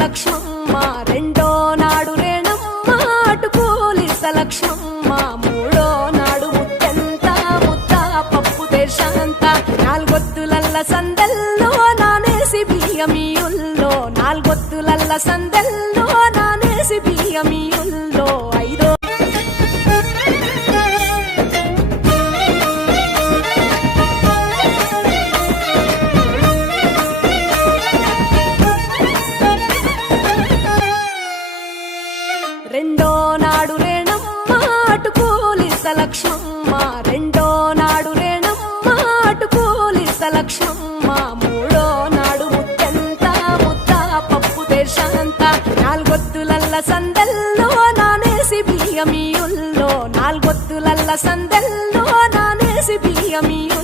లక్ష్మమ్మ, రెండో నాడు రేణమ్మ అటు పూలిస్త లక్ష్మమ్మ, మూడో నాడు ముత్యంత ముద్ద పప్పు దేశంత, నాలుగొత్తులల్ల సందెల్లో నానేసి బియ్యమియుల్లో, నాలుగొత్తులల్ల సందెల్లో నానేసి బియ్యమియుల్లో, ఐదో రెండో నాడు రేణమ్మ అటు పూలిస్త లక్ష్మమ్మ, రెండో నాడు రేణమ్మ అటు పూలిస్త లక్ష్మమ్మ, మూడో నాడు ముత్యంత ముద్ద పప్పు దేశంత, నాలుగొత్తులల్ల సందెల్లో నానేసి బియ్యమియుల్లో, నాలుగొత్తులల్ల సందెల్లో నానేసి బియ్యమియుల్లో.